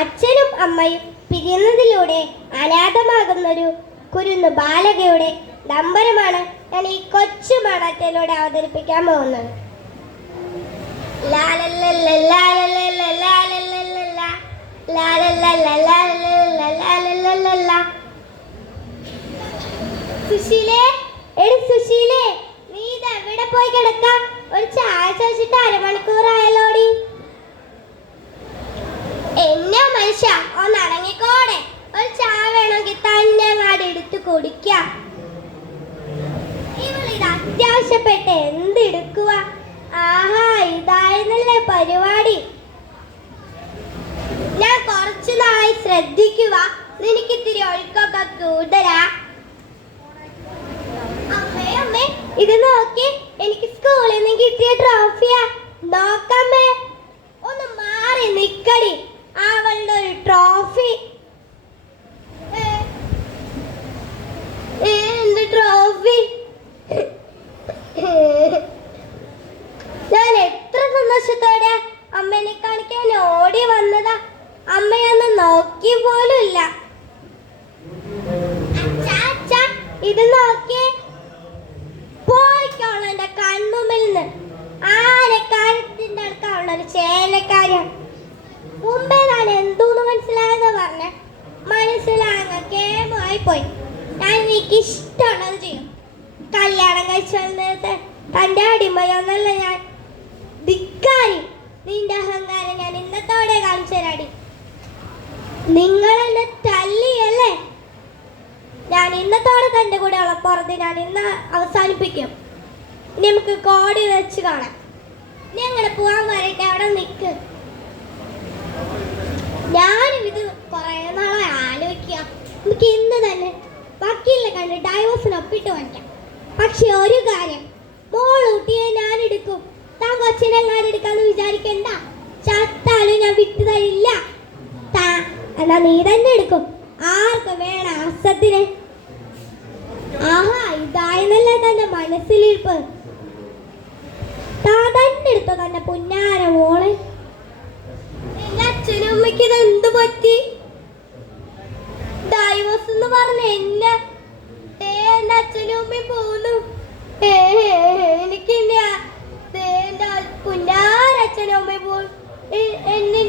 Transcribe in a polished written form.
അച്ഛനും അമ്മയും പിരിയുന്നതിലൂടെ അനാഥമാകുന്നൊരു കുരുന്നു ബാലകയുടെ നമ്പരമാണ് ഞാൻ ഈ കൊച്ചു മണത്തിലൂടെ അവതരിപ്പിക്കാൻ പോകുന്നത്. സുശീലേ, എടി സുശീലേ, നീ ഇതെവിടെ പോയി കിടക്കാം? ഒരു ചായ ചോദിച്ചിട്ട് അരമണിക്കൂറായാലോടി. എന്നാ മനുഷ്യ, ഒന്ന് അടങ്ങിക്കോടെ. ഒരു ചായ വേണമെങ്കിൽ തന്നെ അങ്ങാടി എടുത്ത് കുടിക്കാം. ഇവളിത് അത്യാവശ്യപ്പെട്ട് എന്തെടുക്കുക? ആഹാ, ഇതായിരുന്നല്ലേ പരിപാടി. ഞാൻ കുറച്ചു നാളായി ശ്രദ്ധിക്കുക. നിനക്കിത്തിരി ഒഴുക്കൊക്കെ കൂടുതലാ. അമ്മേ അമ്മേ, ഇത് നോക്കി, എനിക്ക് സ്കൂളിൽ നിന്ന് കിട്ടിയ ട്രോഫിയാ. നോക്കമ്മേ, ഒന്ന് മാറി നിക്കടി. അവളുടെ ഒരു ട്രോഫി. എന്ത് ട്രോഫി? ഞാൻ എത്ര സന്തോഷത്തോടെ അമ്മേനെ കാണിക്കാൻ ഓടി വന്നതാ. അമ്മയൊന്നും നോക്കി പോലും ഇല്ല. ഇത് നോക്കിയേ, പോയിക്കോളൂ എന്റെ കൺമുമ്പിൽ നിന്ന്. ആനക്കാര്യത്തിന്റെ അടുക്കാവുള്ള ഒരു ചേനക്കാര്യം. മുമ്പേ ഞാൻ എന്തോന്ന് മനസ്സിലായെന്ന് പറഞ്ഞ് മനസ്സിലാകെ കേമായി പോയി. ഞാൻ എനിക്ക് ഇഷ്ടമുള്ളത് ചെയ്യും. കല്യാണം കഴിച്ചു വന്നിട്ട് തൻ്റെ അടിമയൊന്നല്ല ഞാൻ. ധിക്കാരി, നിന്റെ അഹങ്കാരം ഞാൻ ഇന്നത്തോടെ കാണിച്ചു തരാടി. നിങ്ങൾ എന്നെ തല്ലിയല്ലേ? ഞാൻ ഇന്നത്തോടെ തൻ്റെ കൂടെ ഉള്ള പുറത്ത് ഞാൻ ഇന്ന് അവസാനിപ്പിക്കും. ഇനി നമുക്ക് കോടി വെച്ച് കാണാം. നീ അങ്ങനെ പോവാൻ വരട്ടെ, അവിടെ നിൽക്ക്. ഞാനും ഇത് കുറേ നാളെ ആലോചിക്കുക. നമുക്ക് ഇന്ന് തന്നെ വക്കീലിനെ കണ്ട് ഡൈവോഴ്സിന് ഒപ്പിട്ട് വാങ്ങിക്കാം. പക്ഷെ ഒരു കാര്യം, മോളൂട്ടിയെ ഞാൻ എടുക്കും. താൻ കൊച്ചിനെ ഞാൻ എടുക്കാന്ന് വിചാരിക്കണ്ട. ചത്താലും ഞാൻ വിട്ടു തരില്ല. എന്നാ നീ തന്നെ എടുക്കും. ആർക്ക് വേണം അസത്തിനെ? ആഹാ, ഇതായിരുന്നല്ലേ തന്റെ മനസ്സിലിരിപ്പ്. താൻ തന്നെ എടുത്തോ തന്റെ പുന്നാര മോളെ. എന്റെ അച്ഛനും അമ്മയ്ക്ക് ഇത് എന്ത് പറ്റി? ഡൈവോഴ്സ് എന്ന് പറഞ്ഞ എന്നെ എന്റെ അച്ഛനും അമ്മയും പോകുന്നു. എനിക്ക് എന്റെ പുന്നാര അച്ഛനും അമ്മയും പോകും. എന്നെ